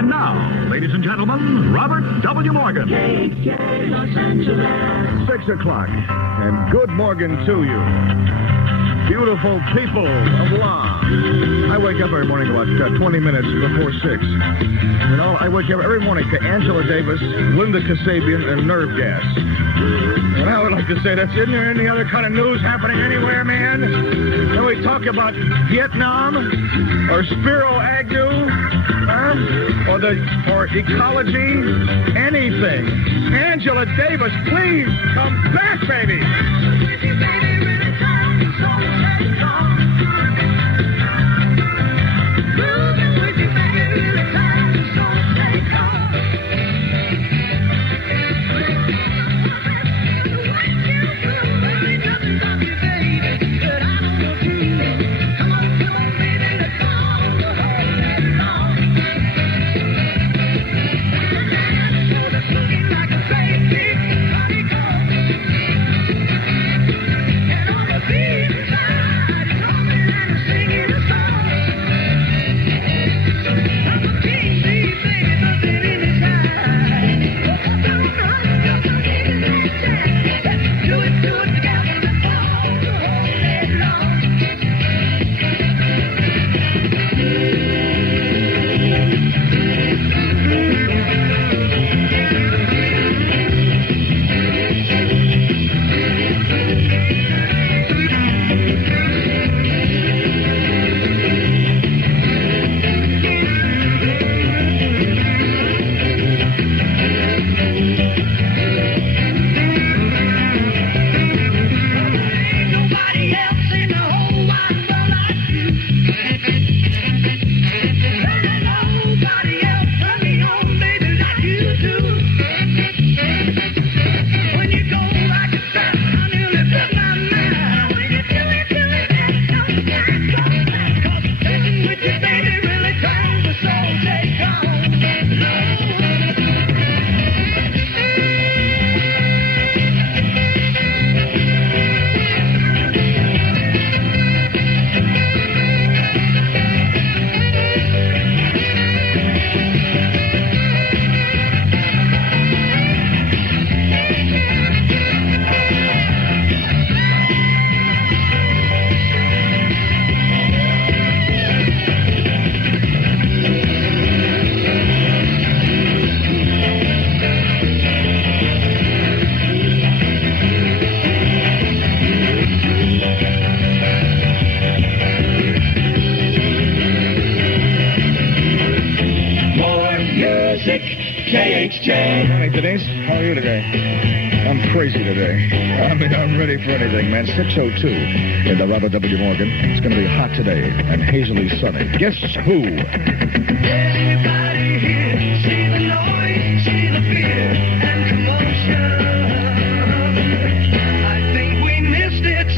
And now, ladies and gentlemen, Robert W. Morgan. KHJ Los Angeles. 6 o'clock, and good morning to you. Beautiful people of La. I wake up every morning about 20 minutes before 6. You know, I wake up every morning to Angela Davis, Linda Kasabian, and Nerve Gas. And I would like to say, that's in there any other kind of news happening anywhere, man? Then we talk about Vietnam, or Spiro Agnew, or ecology, anything. Angela Davis, please come back, baby. KHJ. Morning, Denise. How are you today? I'm crazy today. I mean, I'm ready for anything, man. 6:02 in the Robert W. Morgan. It's going to be hot today and hazily sunny. Guess who? Everybody here, see the noise, see the fear and commotion. I think we missed it.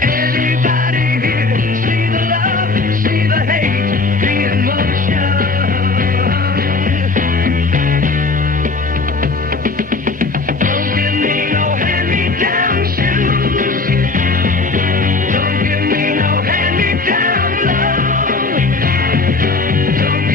Everybody here, see the love, see the hate, the emotion. Don't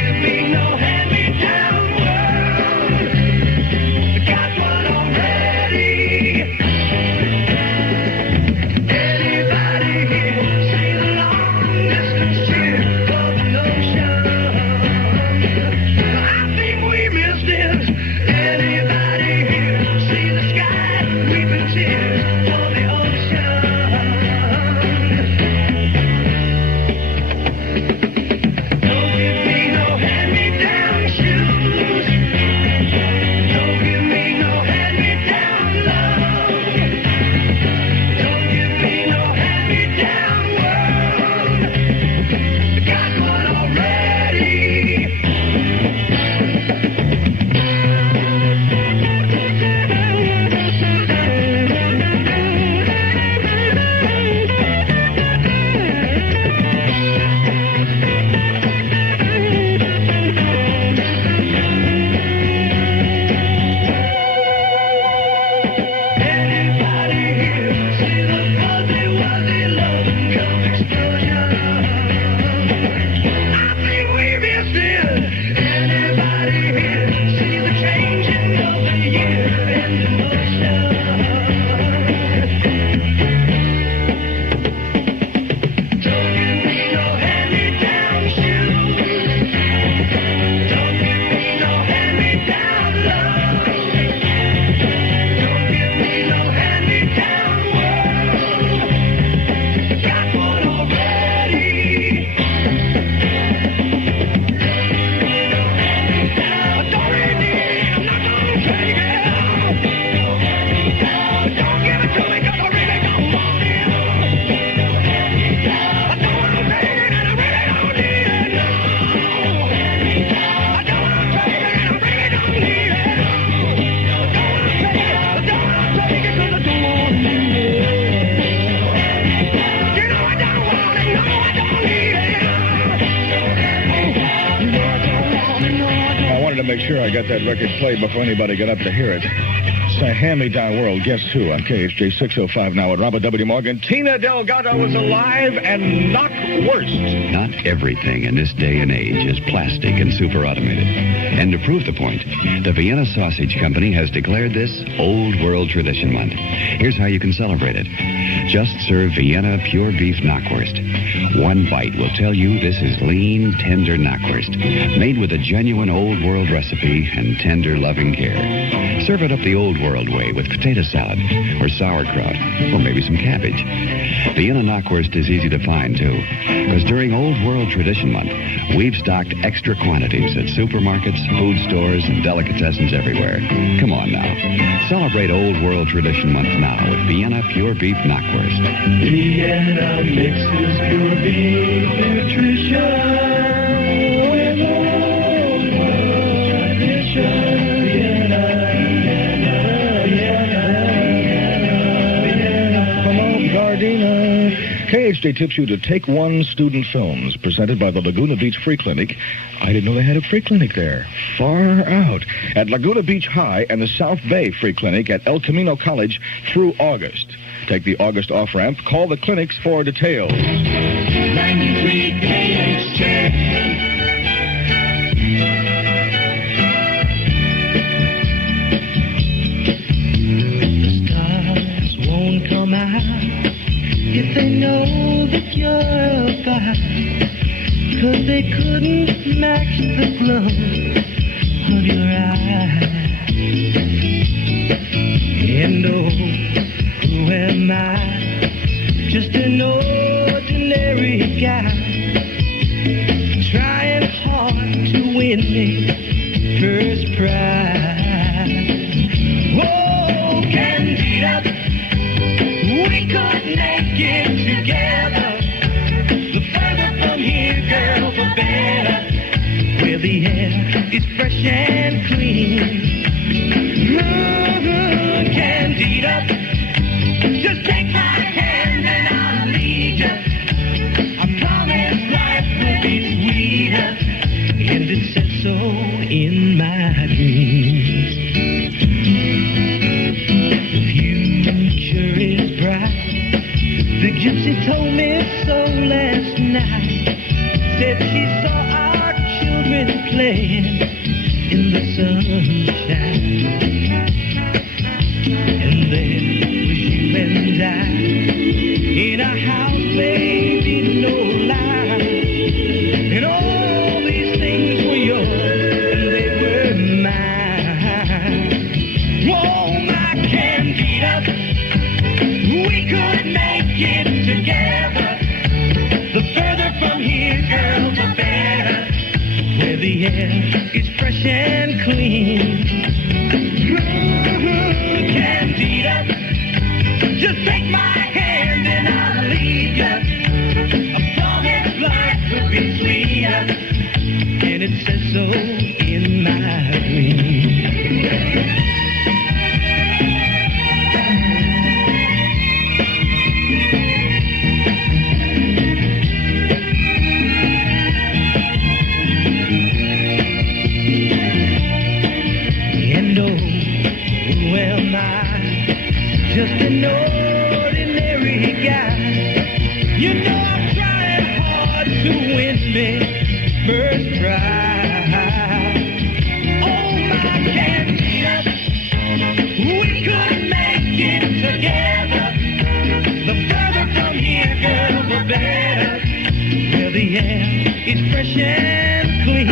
to make sure I got that record played before anybody got up to hear it. It's a hand-me-down world. Guess who? On KHJ 605 now with Robert W. Morgan. Tina Delgado is alive and not worse. Not everything in this day and age is plastic and super automated. And to prove the point, the Vienna Sausage Company has declared this Old World Tradition Month. Here's how you can celebrate it. Just serve Vienna pure beef knockwurst. One bite will tell you this is lean, tender knockwurst, made with a genuine Old World recipe and tender, loving care. Serve it up the Old World way with potato salad or sauerkraut or maybe some cabbage. Vienna knockwurst is easy to find, too, because during Old World Tradition Month, we've stocked extra quantities at supermarkets, food stores, and delicatessens everywhere. Come on now. Celebrate Old World Tradition Month now with Vienna Pure Beef Knockwurst. Vienna mixes pure beef nutrition with Old World tradition. KHJ tips you to Take One Student Films, presented by the Laguna Beach Free Clinic. I didn't know they had a free clinic there. Far out. At Laguna Beach High and the South Bay Free Clinic at El Camino College through August. Take the August off-ramp. Call the clinics for details. 93 KHJ. Won't come out if they know that you're about, 'cause they couldn't match the glow of your eyes. And oh, who am I? Just an ordinary guy, trying hard to win me first prize. Oh, Candida, we could make it together. The further from here, girl, the better. Where the air is fresh and clean. Candida, just take my hand and I'll lead you. I promise life will be sweeter, and it says so in my dreams. The gypsy told me so last night. Said she saw our children playing in the sunshine. And there was you and I in a house, baby, no lie. And all these things were yours and they were mine. Oh, my Candida, we could make it together. The further from here, girl, the better. Where the air is fresh and clean. Candida, just take my hand and I'll lead you. I promise life could be sweeter, and it says so in my dreams. Just an ordinary guy. You know I'm trying hard to win me first prize. Oh, my Candida, we could make it together. The further from here, girl, the better. Where the air is fresh and clean.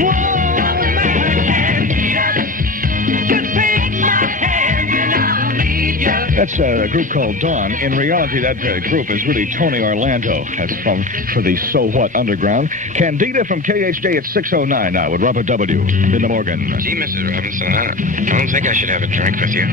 Whoa, my Candida, just take my hand and I'll lead you. That's a group called Dawn. In reality, that group is really Tony Orlando. That's for the So What Underground. Candida from KHJ at 6:09 now with Robert W. in the Morgan. Gee, Mrs. Robinson, I don't think I should have a drink with you.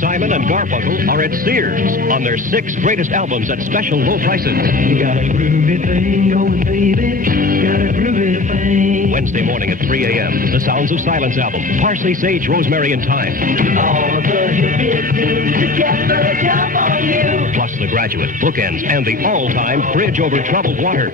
Simon and Garfunkel are at Sears on their 6 greatest albums at special low prices. You got a groovy thing going, baby. Got a groovy thing. When Wednesday morning at 3 a.m. The Sounds of Silence album. Parsley, sage, rosemary, and thyme. All the hippies together jump on you. Plus The Graduate, Bookends, and the all-time Bridge Over Troubled Water.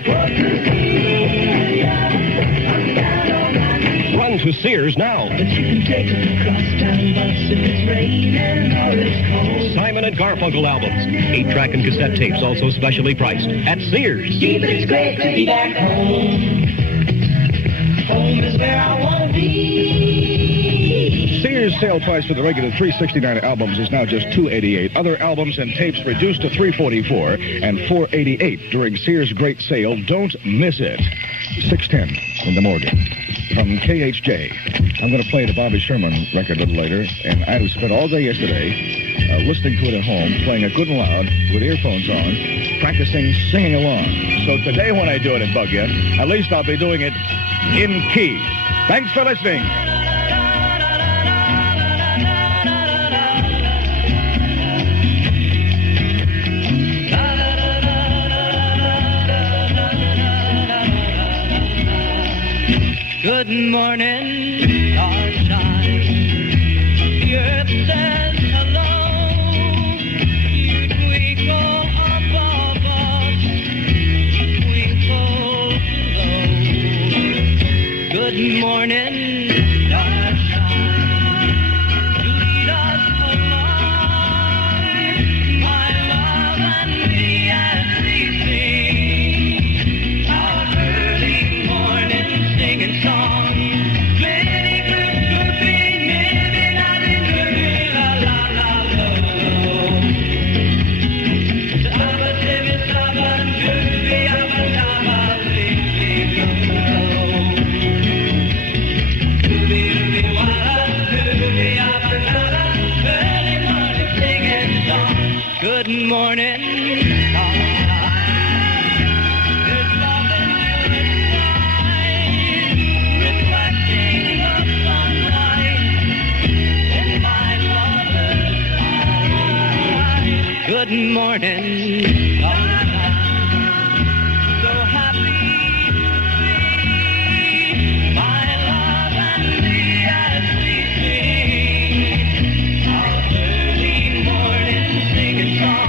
Run to Sears now. But you can take a crosstown bus if it's raining or it's cold. Simon and Garfunkel albums. 8-track and cassette tapes, also specially priced at Sears. Gee, but it's great to be back home. Home is where I want to be. Sears sale price for the regular $369 albums is now just $288. Other albums and tapes reduced to $344 and $488 during Sears' great sale. Don't miss it. 6:10 in the Morgan. From KHJ. I'm going to play the Bobby Sherman record a little later, and I spent all day yesterday listening to it at home, playing it good and loud with earphones on, practicing singing along. So today when I do it at Bug It, at least I'll be doing it in key. Thanks for listening. Good morning, starshine. The earth says hello. You twinkle above us, twinkle below. Good morning, starshine. You lead us along, my love and me as we sing our early morning singing song. Good morning, there's love in your eyes, reflecting the sunlight in my lover's eyes. Good morning, so happy to see my love and me as we sing our early morning singing song.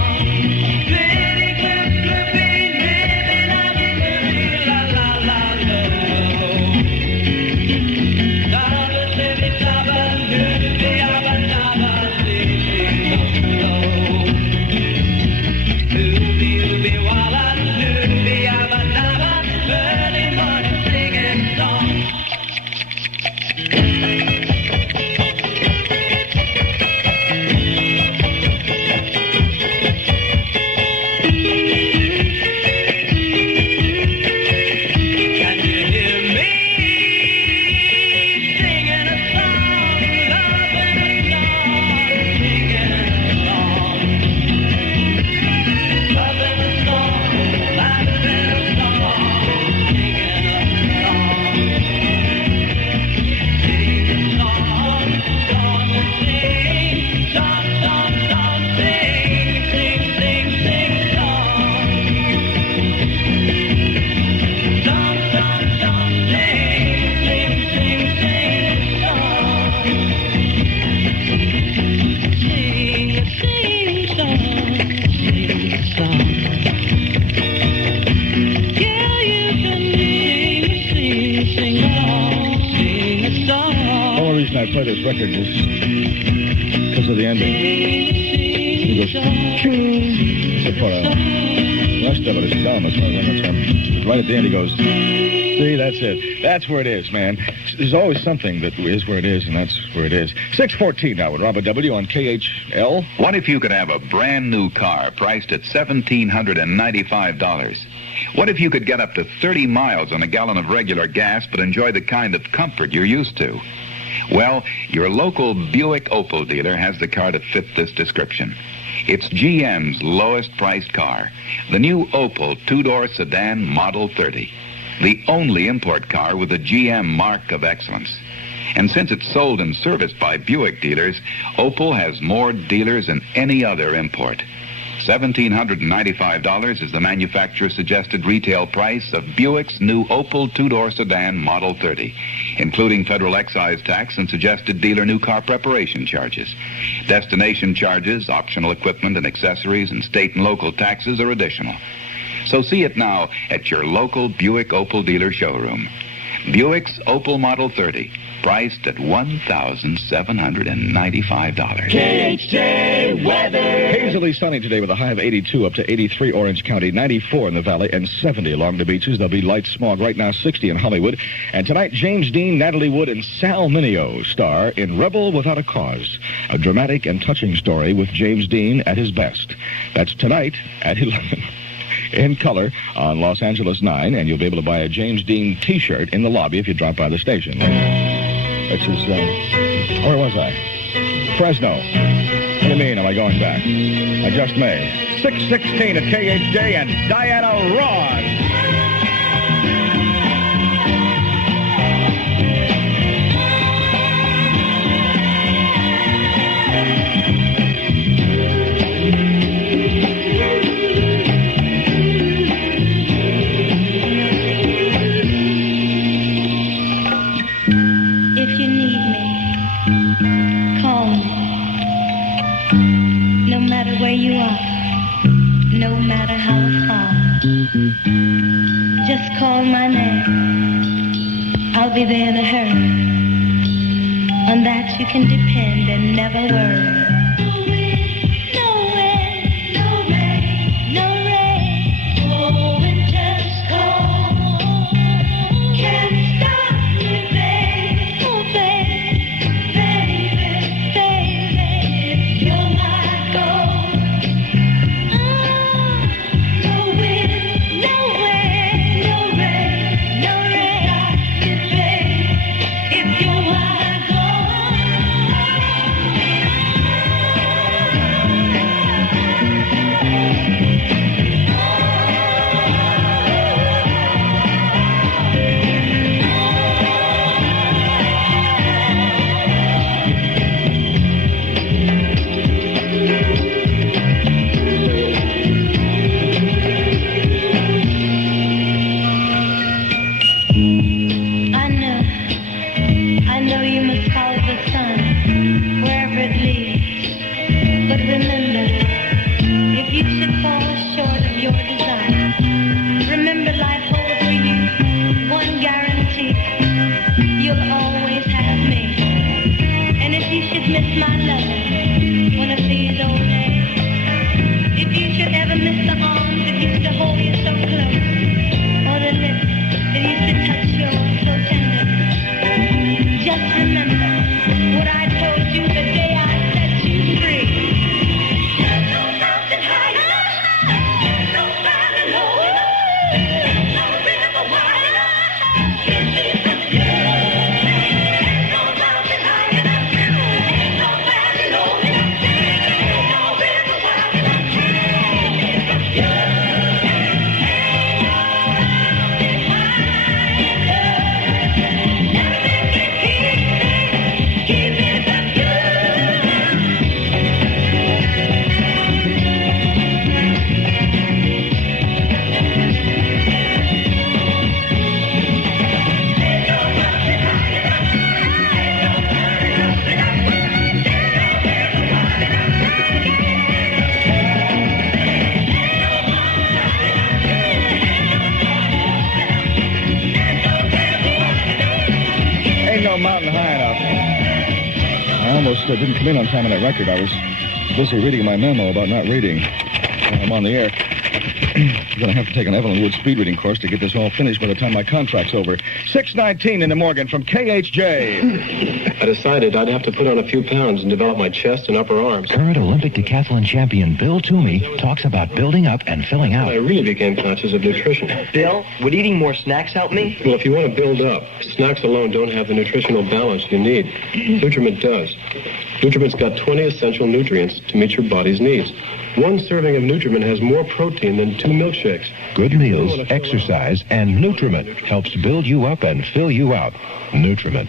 I play this record just because of the ending. It goes, choo. The rest of it is dumb as far as I'm concerned. Right at the end, he goes, see, that's it. That's where it is, man. There's always something that is where it is, and that's where it is. 6:14 now with Robert W. on KHL. What if you could have a brand new car priced at $1,795? What if you could get up to 30 miles on a gallon of regular gas but enjoy the kind of comfort you're used to? Well, your local Buick Opel dealer has the car to fit this description. It's GM's lowest priced car, the new Opel two-door sedan Model 30, the only import car with the GM mark of excellence. And since it's sold and serviced by Buick dealers, Opel has more dealers than any other import. $1,795 is the manufacturer's suggested retail price of Buick's new Opel two-door sedan Model 30, including federal excise tax and suggested dealer new car preparation charges. Destination charges, optional equipment and accessories, and state and local taxes are additional. So see it now at your local Buick Opel dealer showroom. Buick's Opel Model 30, priced at $1,795. KHJ weather. Hazily sunny today with a high of 82 up to 83 Orange County, 94 in the valley, and 70 along the beaches. There'll be light smog right now, 60 in Hollywood. And tonight, James Dean, Natalie Wood, and Sal Mineo star in Rebel Without a Cause, a dramatic and touching story with James Dean at his best. That's tonight at 11. In color on Los Angeles 9, and you'll be able to buy a James Dean T-shirt in the lobby if you drop by the station. Which is, where was I? Fresno. What do you mean, am I going back? I just may. 6:16 at KHJ and Diana Ross. Where you are, no matter how far, just call my name. I'll be there to hurry. On that you can depend and never worry. I didn't come in on time on that record. I was busy reading my memo about not reading while I'm on the air. I'm going to have to take an Evelyn Wood speed reading course to get this all finished by the time my contract's over. 6:19 in the Morgan from KHJ. I decided I'd have to put on a few pounds and develop my chest and upper arms. Current Olympic decathlon champion Bill Toomey talks about building up and filling out. I really became conscious of nutrition. Bill, would eating more snacks help me? Well, if you want to build up, snacks alone don't have the nutritional balance you need. Nutriment does. Nutriment's got 20 essential nutrients to meet your body's needs. One serving of Nutriment has more protein than 2 milkshakes. shakes. Good meals, exercise, and Nutriment helps build you up and fill you out. Nutriment.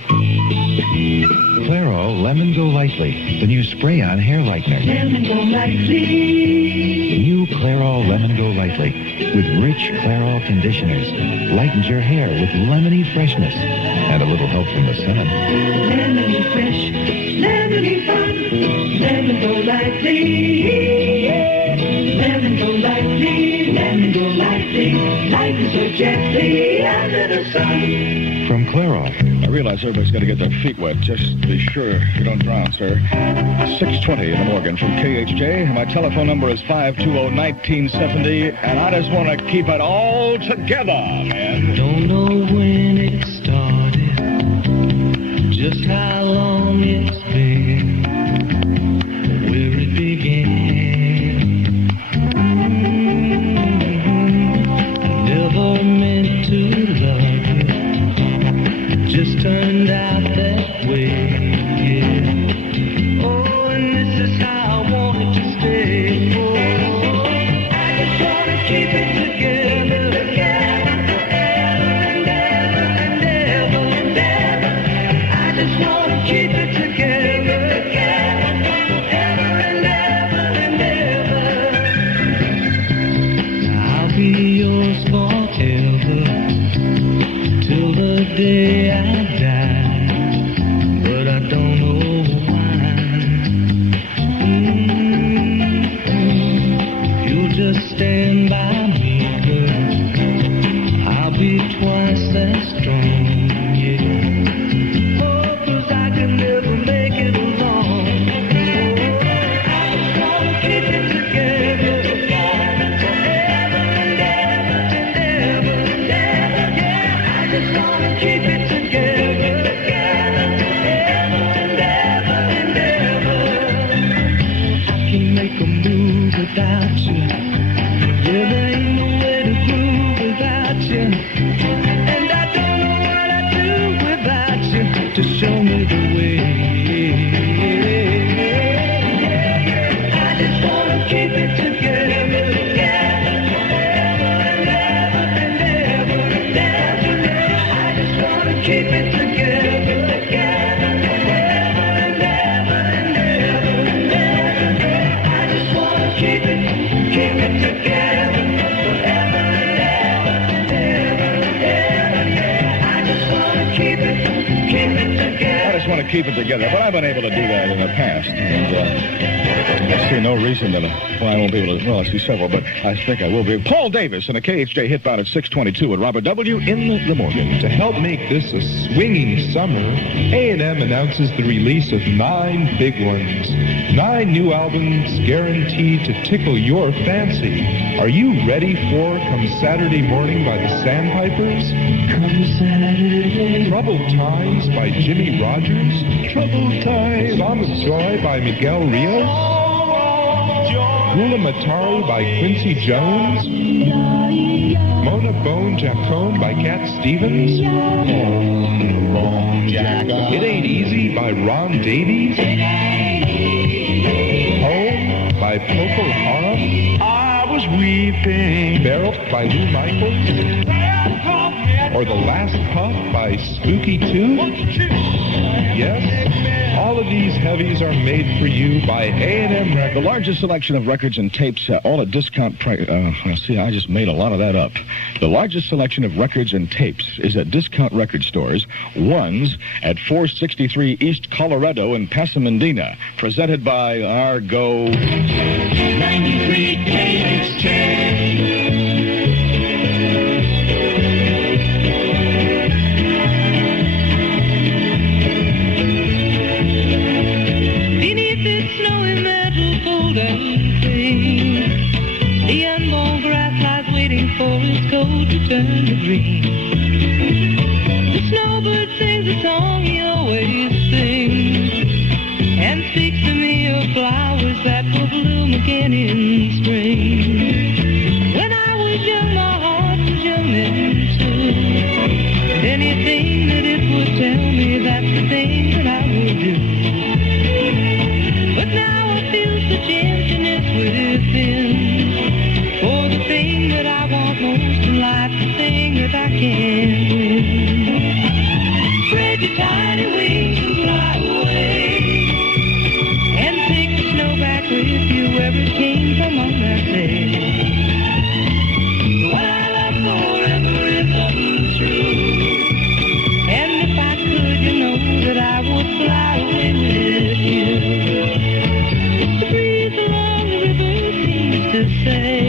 Clairol Lemon Go Lightly, the new spray-on hair lightener. Lemon Go Lightly. New Clairol Lemon Go Lightly with rich Clairol conditioners lightens your hair with lemony freshness and a little help from the sun. Lemony fresh, lemony fun. Lemon Go Lightly. Lemon Go Lightly. Lemon Go Lightly. Lightens so gently under the sun. From Clairol. I realize everybody's got to get their feet wet. Just be sure you don't drown, sir. 6:20 in the Morgan from KHJ. My telephone number is 520-1970, and I just want to keep it all together, man. Don't know when it started, just how long it's been, where it began. I never meant to love you, just turned out that way. Yeah. Oh, and this is how I want it to stay. Oh, I just want to keep it together, together, forever and ever and ever and ever. I just want to keep it together, together, forever and ever and ever. I'll be yours forever, till the day I die, but I don't know why. You'll just stand by me, girl. I'll be twice as strong, yeah. Oh, 'cause I can never make it alone. Oh, I just wanna keep it together, together, forever and ever and ever and ever, yeah. I just wanna keep it together, together, forever and ever and ever. I can make a move without you. Yeah, there ain't no way to groove without you. And I don't know what I'd do without you to show me the way. I just wanna keep it together, together, forever and ever and ever and ever. I just wanna keep it together, together, forever and ever and ever and ever. I just wanna keep it together, forever and ever and ever and ever. I just wanna keep it together. I just want to keep it together, but I've been able to do that in the past. And I see no reason that I won't be able to. Well, I see several, but I think I will be. Paul Davis in a KHJ hitbound at 6:22 with Robert W. in the Morgan. To help make this a swinging summer, A&M announces the release of 9 big ones. 9 new albums guaranteed to tickle your fancy. Are you ready for Come Saturday Morning by the Sandpipers? Come Saturday. Troubled Times by Jimmy Rogers? Troubled Times. Song of Joy by Miguel Rios? Gula Matari by Quincy Jones? Mona Bone Jacome by Cat Stevens? It Ain't Easy by Ron Davies? Home by Procol Harum? I was weeping. Barrel by Lou Michaels? Or The Last Puff by Spooky Tooth? Yes, all of these heavies are made for you by A&M Records. The largest selection of records and tapes, all at discount price. See, I just made a lot of that up. The largest selection of records and tapes is at discount record stores. One's at 463 East Colorado in Pasadena. Presented by Argo 93 KHJ. The unborn grass lies waiting for its coat to turn to green. The snowbird sings a song he always sings, and speaks to me of flowers that will bloom again in spring. When I was young, my heart was young then too. Anything that it would tell me, that's the thing that I would do. But now I feel such emptiness within. For the thing that I want again. Spread your tiny wings and fly away, and take the snow back with you wherever it came from on that day. What I love forever is untrue, and if I could, you know that I would fly away with you. The breeze along the river seems to say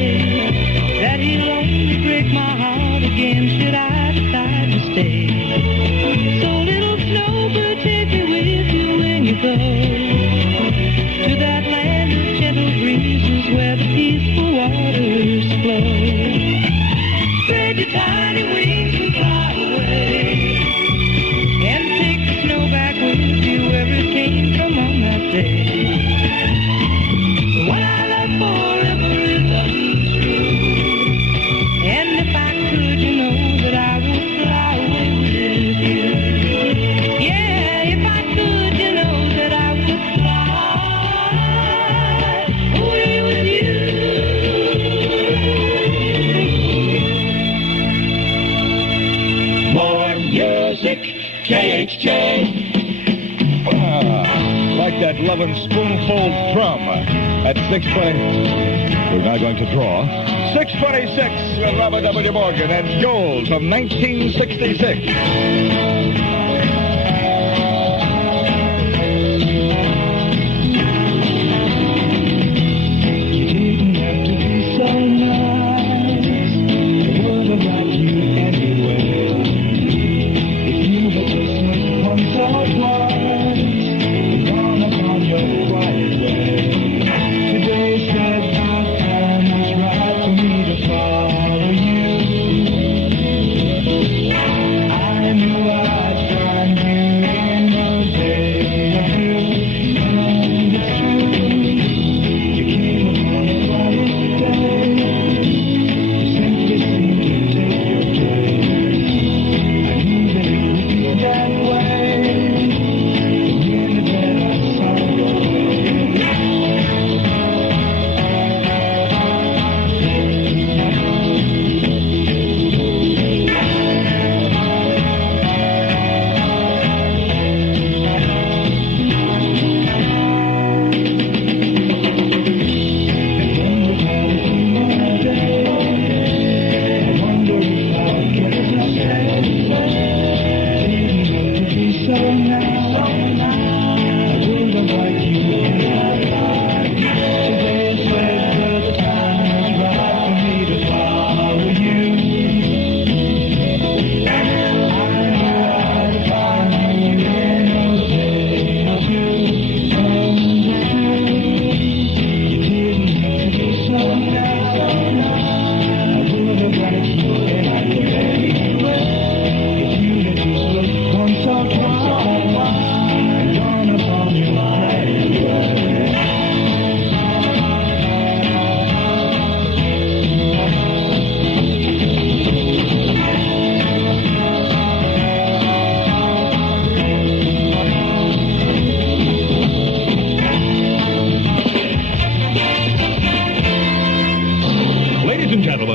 that he'll only break my heart again should I decide to stay. So little snowbird, take me with you when you go to that land of gentle breezes where the peaceful waters flow. Spread your tiny wings and fly away, and take the snow back with you wherever it came from on that day. What I love forever is untrue, and if I could, you know that I would fly away with you. Yeah, if I could, you know that I would fly away with you. More music, KHJ. Like that lovin' spoonful drum at 6:20. We're now going to draw 626 with Robert W. Morgan and Jules from 1966.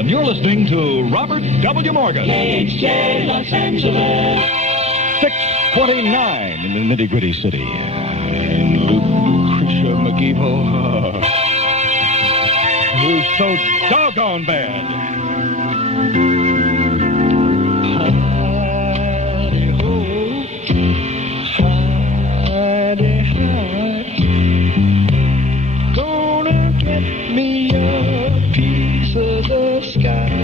You're listening to Robert W. Morgan. KHJ Los Angeles. 629 in the nitty-gritty city. And Lucretia McGeevil, who's so doggone bad. Gonna get me a piece of the sky.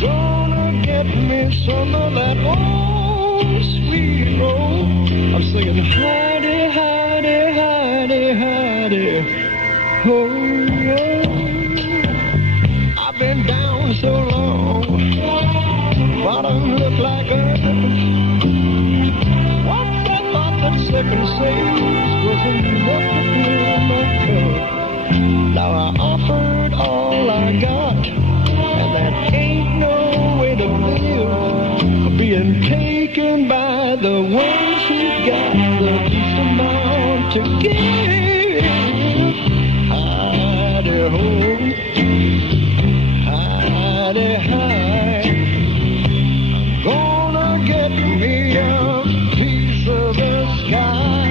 Gonna get me some of that old sweet roll. I'm singing hidey, hidey, hidey, hidey. Oh, yeah. I've been down so long, bottom look like earth. What's that thought that second says was enough to fill my cup? Now I offered all I got, and that ain't no way to live. Being taken by the ones who got the least amount to give. Hidey ho, hidey hidey, hide. I'm gonna get me a piece of the sky.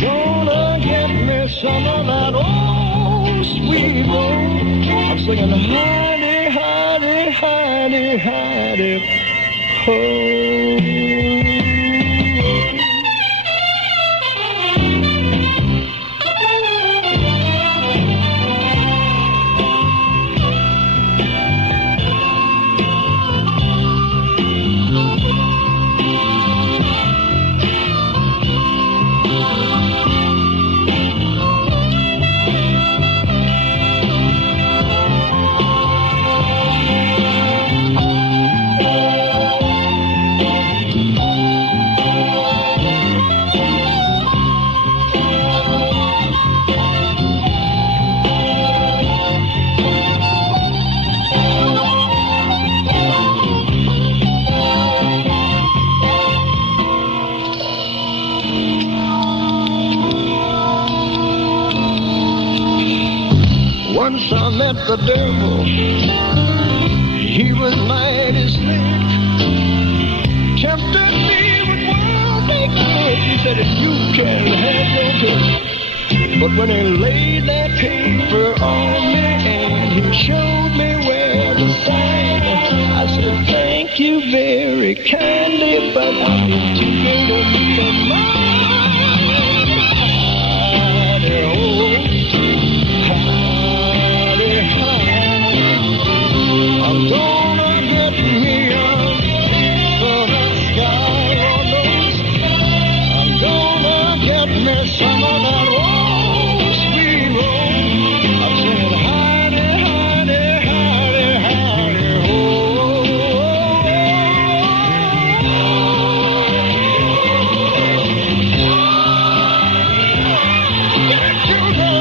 Gonna get me some of that old sweet roll. I'm singing hidey, hidey, hidey, hidey, ho. Once I met the devil, he was mighty slick. Tempted me with worldly goods. He said, you can have no good. But when he laid that paper on me and he showed me where to sign, I said, thank you very kindly, but I need to go to the mine. I'm gonna get me a piece of the sky, oh no. I'm gonna get me some of that old sweet roll. I'm saying hidey, hidey, hidey, hidey, ho. Get children.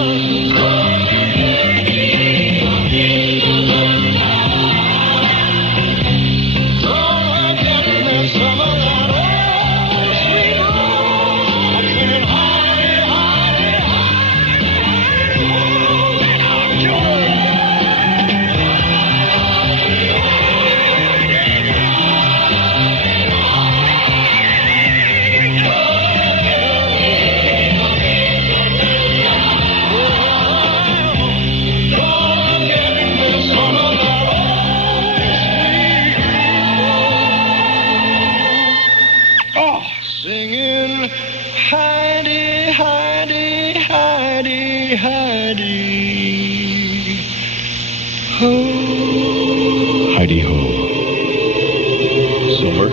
Singing hidey, hidey, hidey, hidey, ho. Heidi ho. Silver.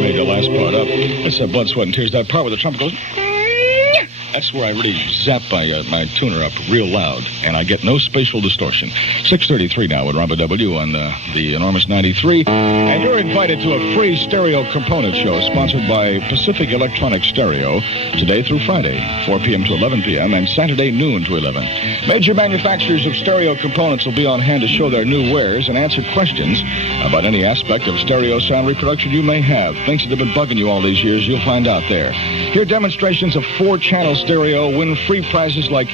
Made the last part up. That's that Blood, Sweat, and Tears. That part where the trumpet goes. That's where I really zap my tuner up real loud, and I get no spatial distortion. 6:33 now with Robert W. on the enormous 93. And you're invited to a free stereo component show sponsored by Pacific Electronic Stereo today through Friday, 4 p.m. to 11 p.m., and Saturday noon to 11. Major manufacturers of stereo components will be on hand to show their new wares and answer questions about any aspect of stereo sound reproduction you may have. Things that have been bugging you all these years, you'll find out there. Hear demonstrations of 4-channel stereo, win free prizes like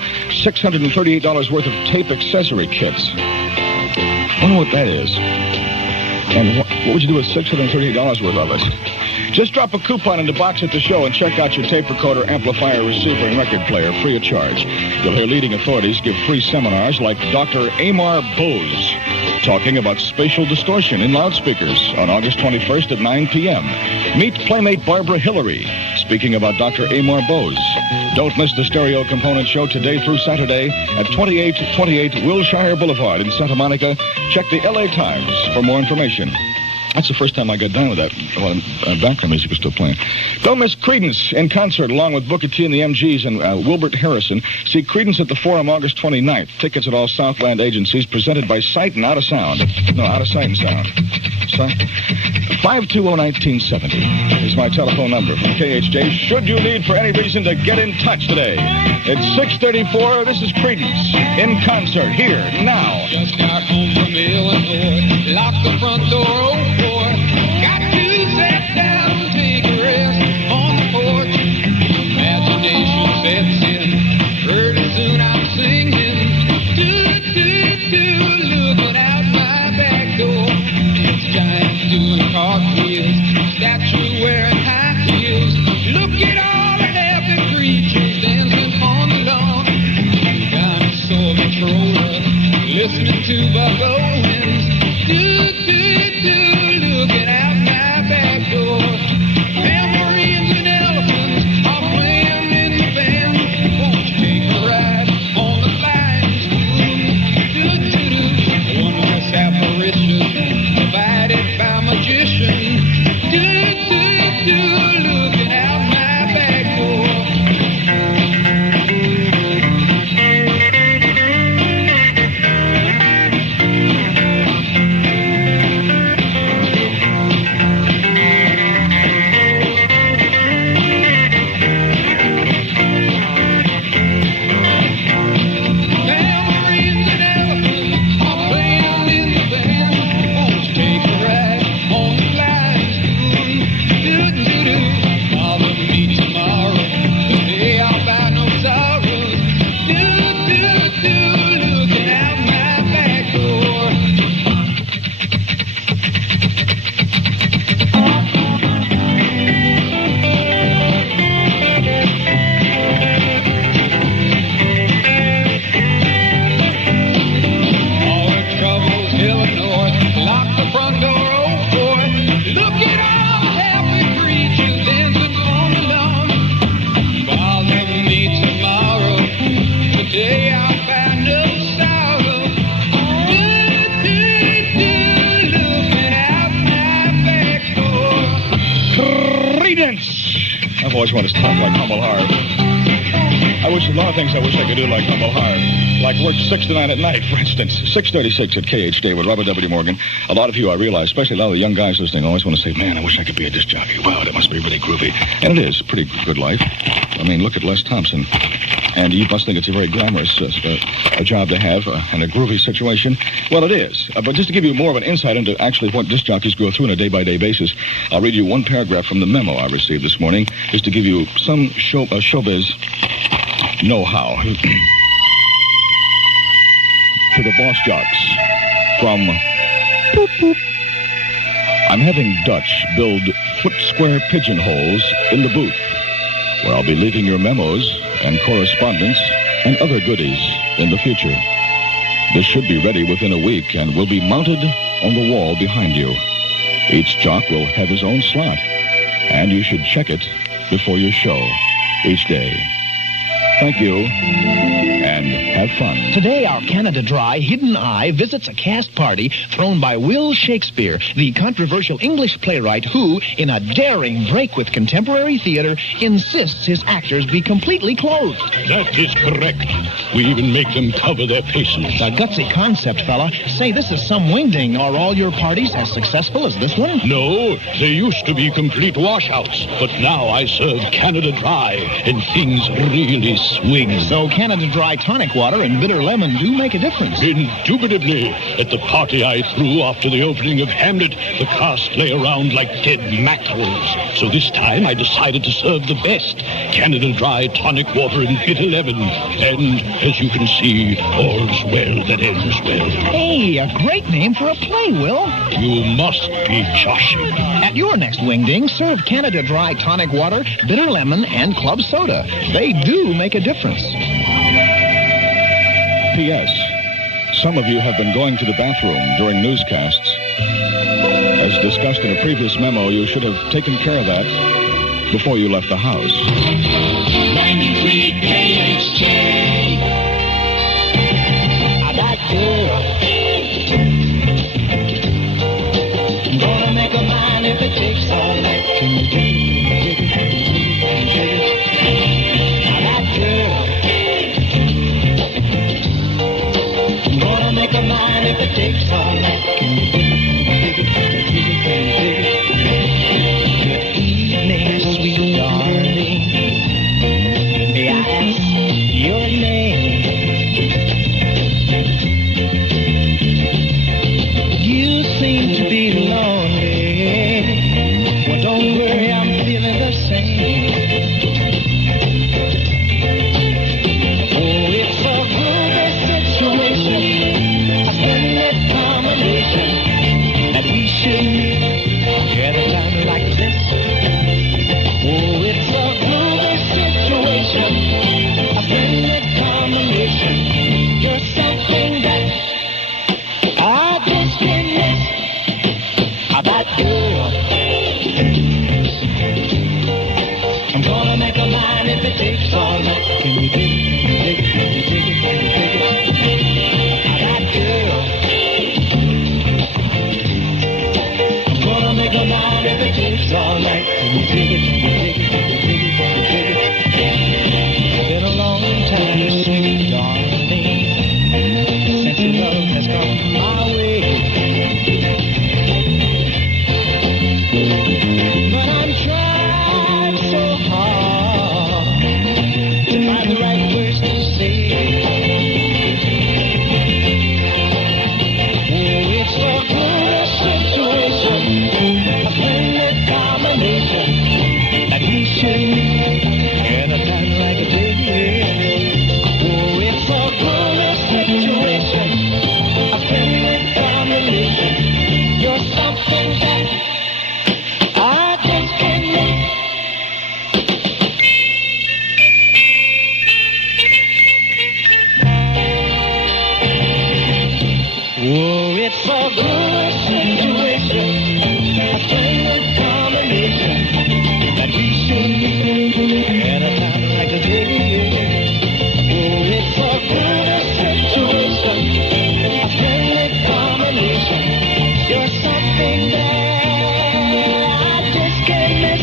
$638 worth of tape accessory kits. I wonder what that is. And what would you do with $638 worth of it? Just drop a coupon in the box at the show and check out your tape recorder, amplifier, receiver, and record player free of charge. You'll hear leading authorities give free seminars like Dr. Amar Bose, talking about spatial distortion in loudspeakers on August 21st at 9 p.m. Meet Playmate Barbara Hillary, speaking about Dr. Amar Bose. Don't miss the Stereo Component Show today through Saturday at 2828 Wilshire Boulevard in Santa Monica. Check the LA Times for more information. That's the first time I got down with that. Background music was still playing. Don't miss Creedence in concert along with Booker T and the MGs and Wilbert Harrison. See Creedence at the Forum August 29th. Tickets at all Southland agencies presented by Sight and Out of Sound. No, Out of Sight and Sound. 520-1970 is my telephone number from KHJ. Should you need for any reason to get in touch today. It's 6:34. This is Creedence in concert here now. Just got home from Illinois. Locked the front door open. Got to sit down, take a rest on the porch. Imagination sets in. Pretty soon I'm singing. Do, do, do, going. Looking out my back door. Tambourines and elephants are playing in the band. Won't you take a ride on the flying spoon? Wondrous apparition provided by magician. Looking out my back door. I've always wanted to talk like Humble Harv. I wish a lot of things I wish I could do like Humble Harv. Like work 6 to 9 at night, for instance. 6:36 at KHJ with Robert W. Morgan. A lot of you, I realize, especially a lot of the young guys listening, always want to say, man, I wish I could be a disc jockey. Wow, that must be really groovy. And it is. Pretty good life. I mean, look at Les Thompson. And you must think it's a very glamorous a job to have and a groovy situation. Well, it is. But just to give you more of an insight into actually what disc jockeys go through on a day-by-day basis, I'll read you one paragraph from the memo I received this morning, just to give you some showbiz know-how. To the boss jocks from Boop Boop. I'm having Dutch build foot-square pigeonholes in the booth, where I'll be leaving your memos and correspondence and other goodies in the future. This should be ready within a week and will be mounted on the wall behind you. Each jock will have his own slot, and you should check it before your show each day. Thank you, and have fun. Today, our Canada Dry Hidden Eye visits a cast party thrown by Will Shakespeare, the controversial English playwright who, in a daring break with contemporary theater, insists his actors be completely clothed. That is correct. We even make them cover their faces. A gutsy concept, fella. Say, this is some wingding. Are all your parties as successful as this one? No, they used to be complete washouts, but now I serve Canada Dry, and things really swing. So Canada Dry tonic water and bitter lemon do make a difference. Indubitably. At the party I threw after the opening of Hamlet, the cast lay around like dead mackerels. So this time I decided to serve the best. Canada Dry tonic water and bitter lemon. And, as you can see, all's well that ends well. Hey, a great name for a play, Will. You must be joshing. At your next wingding, serve Canada Dry tonic water, bitter lemon, and club soda. They do make a difference. P.S. Some of you have been going to the bathroom during newscasts. As discussed in a previous memo, you should have taken care of that before you left the house. 93 KHJ. I got girl. I'm gonna make a mind if it takes all that. I got girl. I'm gonna make a mind if it takes all that. Good evening, sweet darling. May I ask your name? You seem to be lonely. Well, don't worry, I'm feeling the same. Oh, it's a groovy situation, a splendid combination that we it's a good situation, a splendid combination that we should meet at a time like today. Oh, it's a good situation, a splendid combination. You're something that I just can't miss.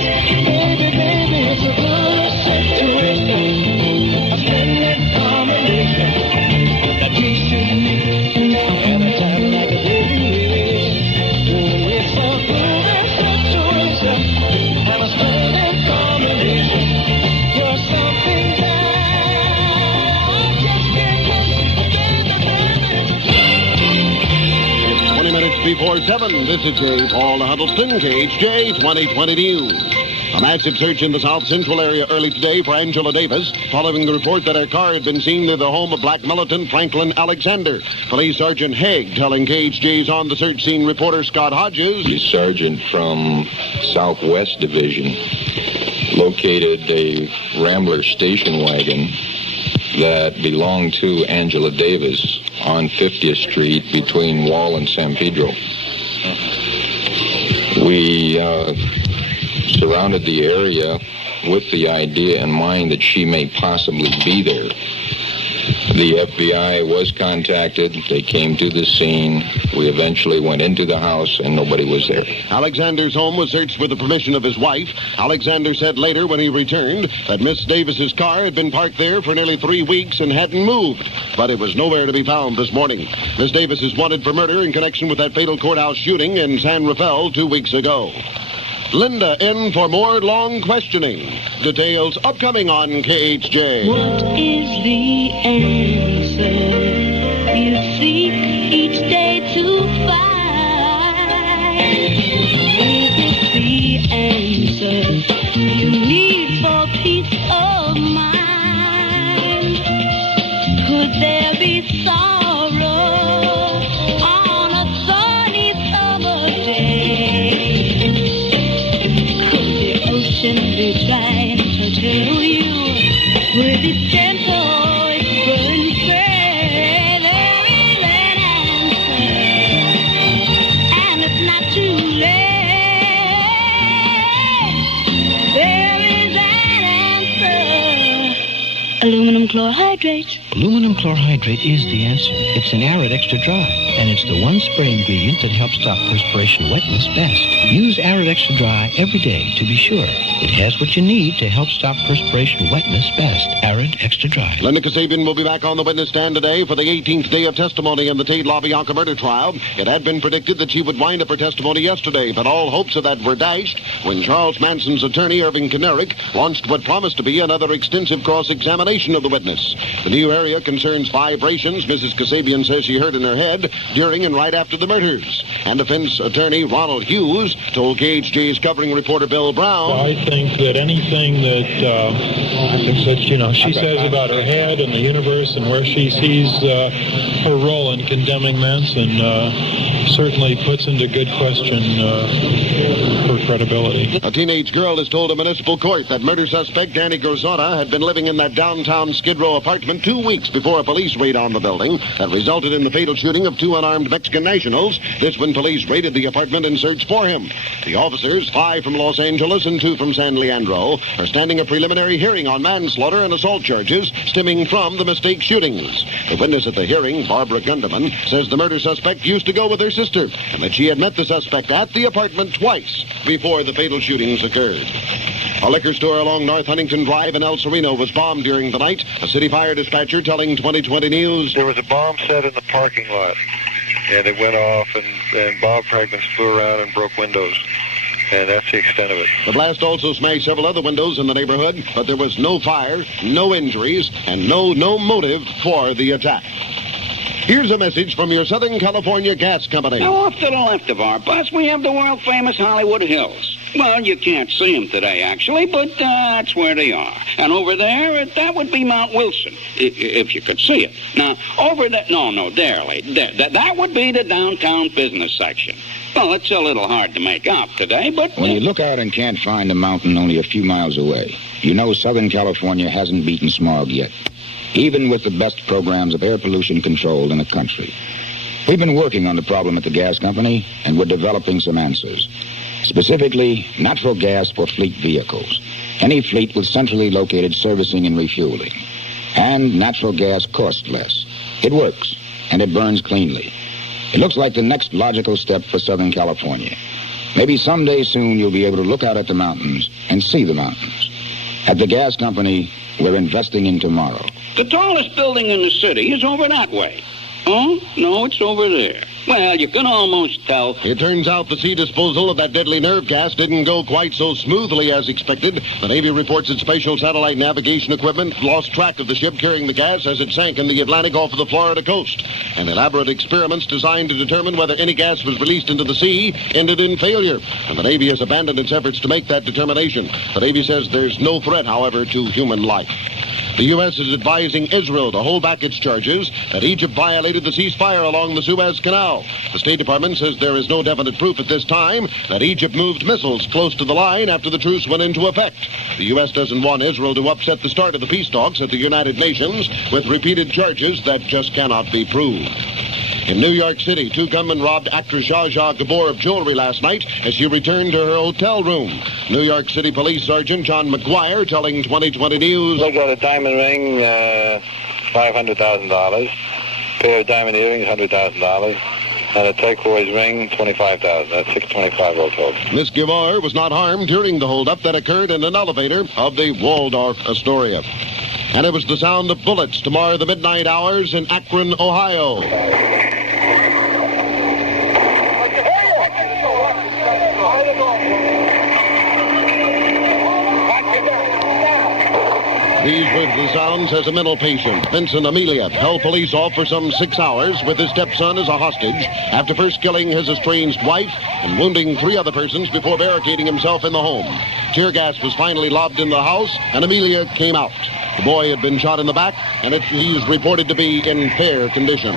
Baby, baby, it's a good situation, a splendid combination that we should meet at a time like today. Oh, it's a good situation and a splendid combination. You're something that I just can't miss. 20 minutes before 7, this is Paul Huddleston, KHJ 2020 News. A massive search in the South Central area early today for Angela Davis, following the report that her car had been seen near the home of black militant Franklin Alexander. Police Sergeant Haig telling KHJ's On the Search Scene reporter Scott Hodges. The sergeant from Southwest Division located a Rambler station wagon that belonged to Angela Davis on 50th Street between Wall and San Pedro. We surrounded the area with the idea in mind that she may possibly be there. The FBI was contacted. They came to the scene. We eventually went into the house, and nobody was there. Alexander's home was searched with the permission of his wife. Alexander said later when he returned that Miss Davis's car had been parked there for nearly 3 weeks and hadn't moved, but it was nowhere to be found this morning. Miss Davis is wanted for murder in connection with that fatal courthouse shooting in San Rafael 2 weeks ago. Linda in for more long questioning. Details upcoming on KHJ. What is the answer you seek each day to find? Is it the answer you need for peace of mind? Could there be sorrow on a sunny summer day? Ocean be trying to tell you with its gentle, its burning spray, there is an answer, and it's not too late. There is an answer. Aluminum chlorhydrate. Aluminum chlorhydrate is the answer. It's an Arid Extra Dry, and it's the one spray ingredient that helps stop perspiration wetness best. Use Arid Extra Dry every day to be sure it has what you need to help stop perspiration wetness best. Arid Extra Dry. Linda Kasabian will be back on the witness stand today for the 18th day of testimony in the Tate LaBianca murder trial. It had been predicted that she would wind up her testimony yesterday, but all hopes of that were dashed when Charles Manson's attorney, Irving Kinerick, launched what promised to be another extensive cross-examination of the witness. The new area concerns vibrations Mrs. Kasabian says she heard in her head during and right after the murders. And defense attorney Ronald Hughes told KHJ's covering reporter Bill Brown. I think that anything that, she says about her head and the universe and where she sees her role in condemning Manson certainly puts into good question her credibility. A teenage girl has told a municipal court that murder suspect Danny Garzona had been living in that downtown Skid Row apartment 2 weeks before a police raid on the building that resulted in the fatal shooting of 2 unarmed Mexican nationals. This when police raided the apartment and searched for him. The officers, 5 from Los Angeles and 2 from San Leandro, are standing a preliminary hearing on manslaughter and assault charges stemming from the mistake shootings. The witness at the hearing, Barbara Gunderman, says the murder suspect used to go with her sister and that she had met the suspect at the apartment twice before the fatal shootings occurred. A liquor store along North Huntington Drive in El Sereno was bombed during the night. A city fire dispatcher telling 2020 News. There was a bomb set in the parking lot, and it went off, and bomb fragments flew around and broke windows. And that's the extent of it. The blast also smashed several other windows in the neighborhood, but there was no fire, no injuries, and no motive for the attack. Here's a message from your Southern California Gas Company. Now, off to the left of our bus, we have the world-famous Hollywood Hills. Well, you can't see them today, actually, but that's where they are. And over there, that would be Mount Wilson, if you could see it. Now, over there, that would be the downtown business section. Well, it's a little hard to make out today, but... When you look out and can't find a mountain only a few miles away, you know Southern California hasn't beaten smog yet, even with the best programs of air pollution control in the country. We've been working on the problem at the gas company, and we're developing some answers. Specifically, natural gas for fleet vehicles. Any fleet with centrally located servicing and refueling. And natural gas costs less. It works, and it burns cleanly. It looks like the next logical step for Southern California. Maybe someday soon you'll be able to look out at the mountains and see the mountains. At the gas company, we're investing in tomorrow. The tallest building in the city is over that way. Oh, no, it's over there. Well, you can almost tell. It turns out the sea disposal of that deadly nerve gas didn't go quite so smoothly as expected. The Navy reports its spatial satellite navigation equipment lost track of the ship carrying the gas as it sank in the Atlantic off of the Florida coast. And elaborate experiments designed to determine whether any gas was released into the sea ended in failure. And the Navy has abandoned its efforts to make that determination. The Navy says there's no threat, however, to human life. The U.S. is advising Israel to hold back its charges that Egypt violated the ceasefire along the Suez Canal. The State Department says there is no definite proof at this time that Egypt moved missiles close to the line after the truce went into effect. The U.S. doesn't want Israel to upset the start of the peace talks at the United Nations with repeated charges that just cannot be proved. In New York City, two gunmen robbed actress Zsa Zsa Gabor of jewelry last night as she returned to her hotel room. New York City Police Sergeant John McGuire telling 2020 News. They got a diamond ring, $500,000. Pair of diamond earrings, $100,000. And a turquoise ring, $25,000. That's $625 all told. Miss Gabor was not harmed during the holdup that occurred in an elevator of the Waldorf Astoria. And it was the sound of bullets to mar the midnight hours in Akron, Ohio. These were the sounds as a mental patient. Vincent Amelia held police off for some 6 hours with his stepson as a hostage after first killing his estranged wife and wounding 3 other persons before barricading himself in the home. Tear gas was finally lobbed in the house and Amelia came out. The boy had been shot in the back and he is reported to be in fair condition.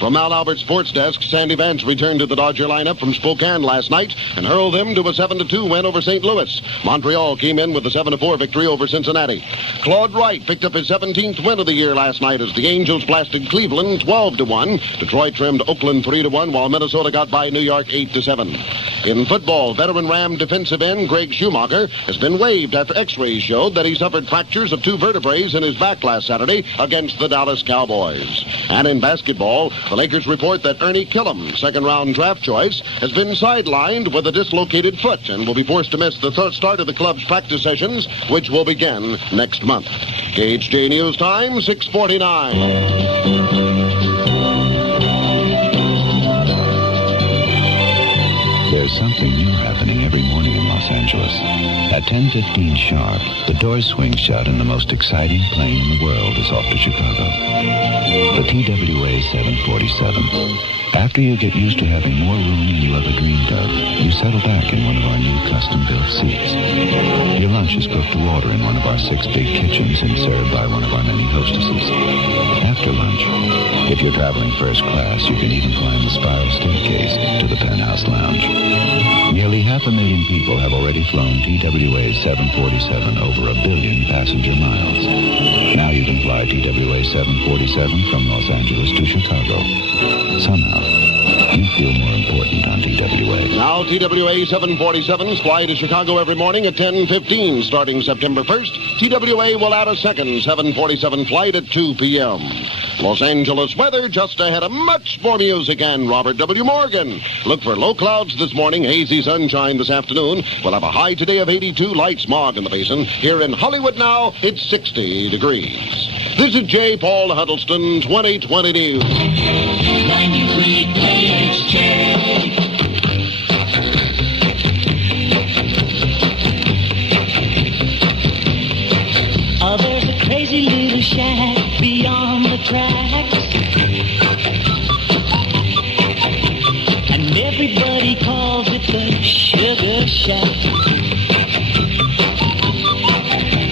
From Al Albert Sports Desk, Sandy Vance returned to the Dodger lineup from Spokane last night and hurled them to a 7-2 win over St. Louis. Montreal came in with a 7-4 victory over Cincinnati. Claude Wright picked up his 17th win of the year last night as the Angels blasted Cleveland 12-1. Detroit trimmed Oakland 3-1, while Minnesota got by New York 8-7. In football, veteran Ram defensive end Greg Schumacher has been waived after X-rays showed that he suffered fractures of 2 vertebrae in his back last Saturday against the Dallas Cowboys. And in basketball, the Lakers report that Ernie Killam, second-round draft choice, has been sidelined with a dislocated foot and will be forced to miss the start of the club's practice sessions, which will begin next month. KHJ News Time, 6:49. There's something new happening every morning in Los Angeles. At 10:15 sharp, the doors swing shut and the most exciting plane in the world is off to Chicago. The TWA 747. After you get used to having more room than you ever dreamed of, you settle back in one of our new custom-built seats. Your lunch is cooked to order in one of our 6 big kitchens and served by one of our many hostesses. After lunch, if you're traveling first class, you can even climb the spiral staircase to the penthouse lounge. Nearly 500,000 people have already flown TWA 747 over 1 billion passenger miles. Now you can fly TWA 747 from Los Angeles to Chicago. Somehow, you feel more important on TWA. Now TWA 747s fly to Chicago every morning at 10:15. Starting September 1st, TWA will add a second 747 flight at 2 p.m. Los Angeles weather just ahead of much more music and Robert W. Morgan. Look for low clouds this morning, hazy sunshine this afternoon. We'll have a high today of 82, light smog in the basin. Here in Hollywood now, it's 60 degrees. This is J. Paul Huddleston, 2020 News. 93 KHJ. Oh, there's a crazy little shack beyond the tracks, and everybody calls it the Sugar Shack.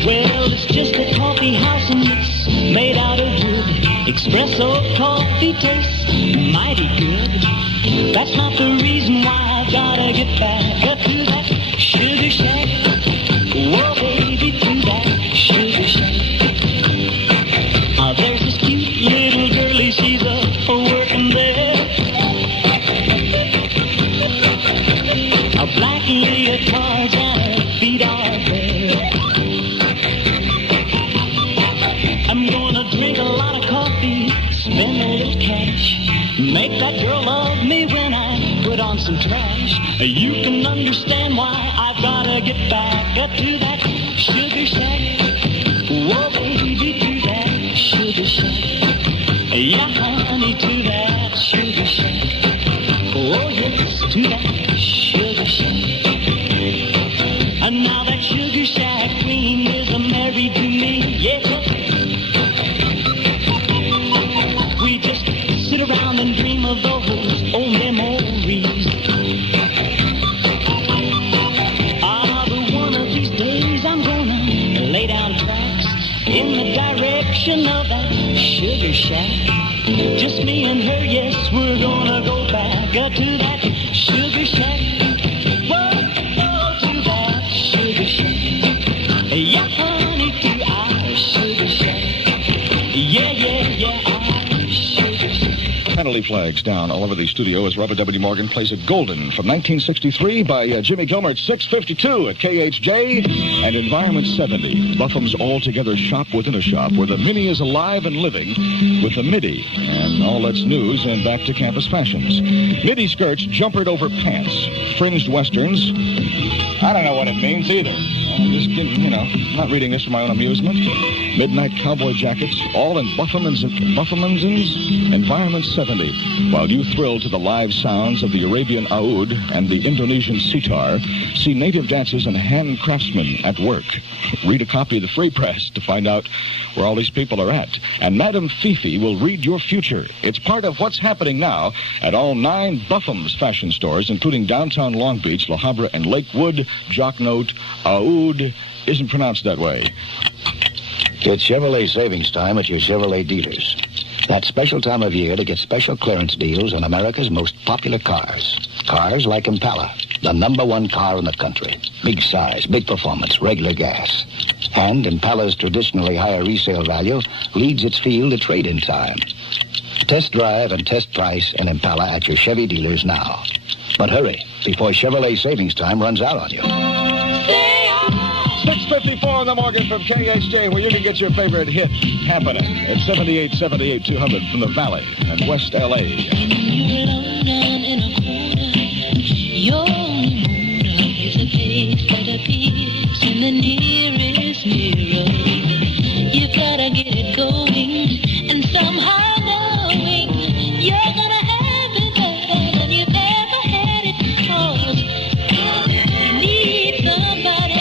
Well, it's just a coffee house and it's made out of wood. Espresso coffee tastes good. That's not the reason why I've gotta get back up to that sugar shack. Whoa, baby, to that sugar shack. There's this cute little girlie, she's working there. Black leotards and her feet are bare. I'm gonna drink a lot of coffee, spend a little cash, make that girl love me when I put on some trash. You can understand why I've gotta get back up to that sugar shack. Whoa, baby, to that sugar shack. Yeah, honey, to that sugar shack. Oh, yes, to that sugar shack. And now that sugar shack queen is married to me, yes. We just sit around and dream of those old memories. But one of these days I'm gonna lay down tracks in the direction of that sugar shack. Just me and her, yes, we're gonna go back to that sugar shack. Whoa, to that sugar shack. Yeah, honey, to our sugar shack. Yeah, our sugar shack. Penalty flags down all over the studio as Robert W. Morgan plays a Golden from 1963 by Jimmy Gilmer at 6:52 at KHJ and Environment 70. Bufham's all-together shop within a shop where the Mini is alive and living with the Midi. And all that's news and back to campus fashions. Midi skirts jumpered over pants, fringed westerns. I don't know what it means either. I'm just kidding, not reading this for my own amusement. Midnight cowboy jackets, all in Buffaman's Environment 70. While you thrill to the live sounds of the Arabian oud and the Indonesian sitar, see native dances and hand craftsmen at work. Read a copy of the Free Press to find out where all these people are at. And Madame Fifi will read your future. It's part of what's happening now at all 9 Bufham's fashion stores, including downtown Long Beach, La Habra, and Lakewood. Jock note, oud isn't pronounced that way. It's Chevrolet savings time at your Chevrolet dealers. That special time of year to get special clearance deals on America's most popular cars. Cars like Impala, the #1 car in the country. Big size, big performance, regular gas. And Impala's traditionally higher resale value leads its field to trade-in time. Test drive and test price an Impala at your Chevy dealers now. But hurry, before Chevrolet savings time runs out on you. 6:54 in the Morgan from KHJ, where you can get your favorite hit happening at 7878 200 from the Valley and West L.A. You're alone down in a corner. Your motor is a face that appears in the nearest mirror. You gotta get it going, and somehow knowing you're gonna have it better than you've ever had it before. You need somebody.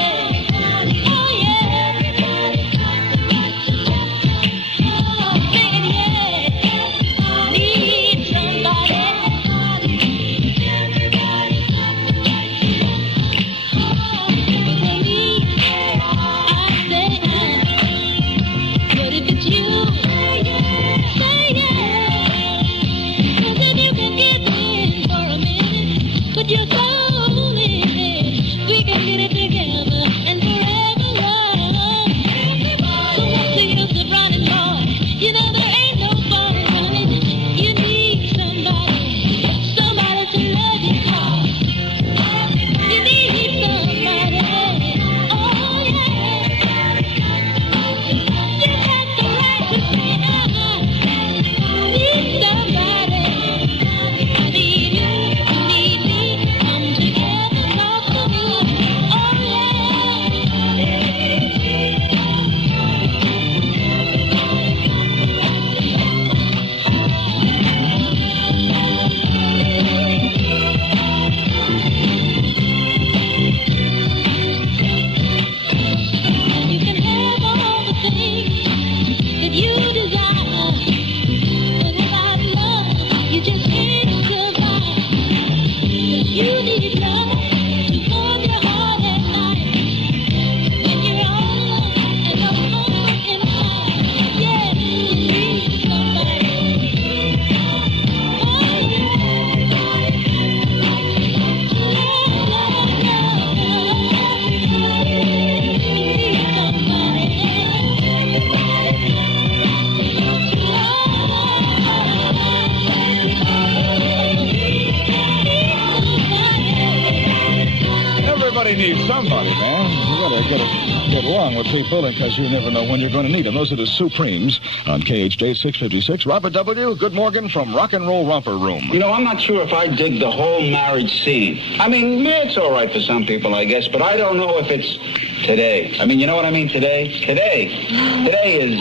really need somebody, man. You better get along with people because you never know when you're going to need them. Those are the Supremes on KHJ 656. Robert W., good morning from Rock and Roll Romper Room. You know, I'm not sure if I dig the whole marriage scene. I mean, it's all right for some people, I guess, but I don't know if it's today. I mean, you know what I mean, today? Today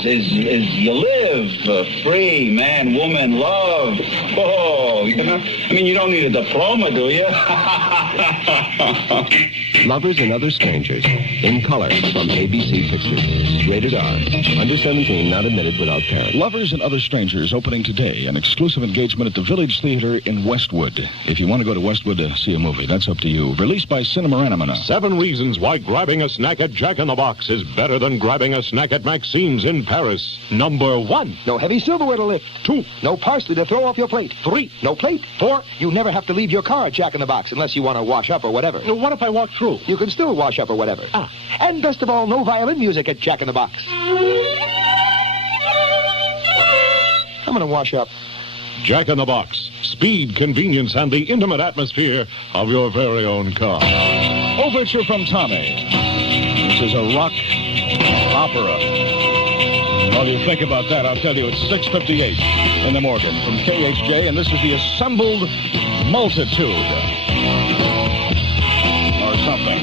is you live free, man, woman, love. Oh, you know? I mean, you don't need a diploma, do you? Lovers and Other Strangers, in color, from ABC Pictures. Rated R. Under 17, not admitted without parents. Lovers and Other Strangers, opening today. An exclusive engagement at the Village Theater in Westwood. If you want to go to Westwood to see a movie, that's up to you. Released by Cinemarama. 7 reasons why grabbing a snack at Jack in the Box is better than grabbing a snack at Maxine's in Paris. Number 1. No heavy silverware to lift. 2. No parsley to throw off your plate. 3. No plate. 4. You never have to leave your car at Jack in the Box unless you want to wash up or whatever. What if I walk through? You can still wash up or whatever. And best of all, no violin music at Jack in the Box. I'm going to wash up. Jack in the Box. Speed, convenience, and the intimate atmosphere of your very own car. Overture from Tommy. This is a rock opera. While you think about that, I'll tell you it's 6:58 in the Morgan from KHJ, and this is the Assembled Multitude. Or something.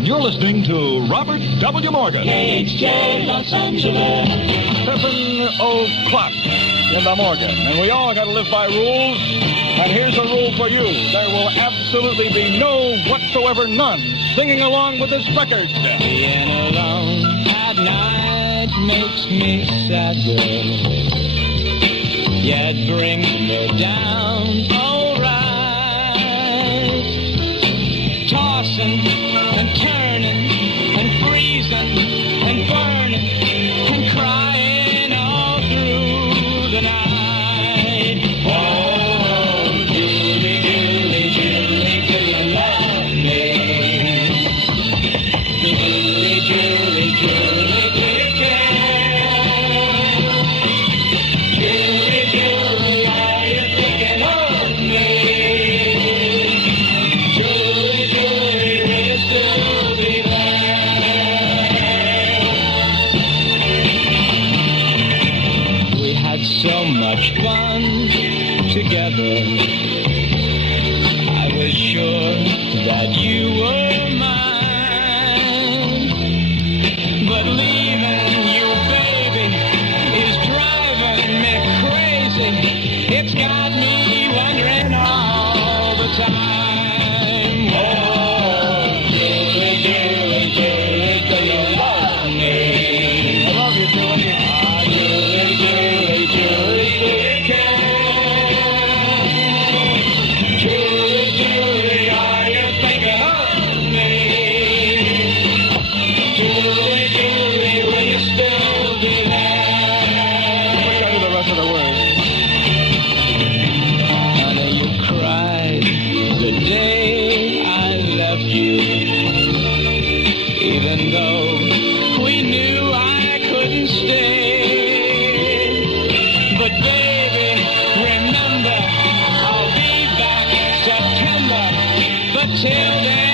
You're listening to Robert W. Morgan. KHJ Los Angeles. 7 o'clock in the Morgan. And we all got to live by rules. And here's a rule for you. There will absolutely be no whatsoever none singing along with this record. Being alone at night makes me sadder. Yet brings me down all right. Tossing and turning and freezing and burning and crying all through the night. Oh, Julie, Julie, Julie, do you love me? Julie, Julie, Julie, do you care? Julie, Julie, are you thinking of me? Julie, Julie, will you still be there? We had so much fun together. I was sure that you were mine. But leaving you, baby, is driving me crazy. It's got me wondering all the time. Oh, Julie, Julie, Julie, do you love me? I love you, Julie. Ah, Julie, Julie, Julie, do you care? Julie, Julie, are you thinking of me? Julie, Julie, will you still be there? Wish I knew the rest of the words. Honey, you cried the day I left you, even though we knew I couldn't stay. But baby, remember, I'll be back in September. But till then,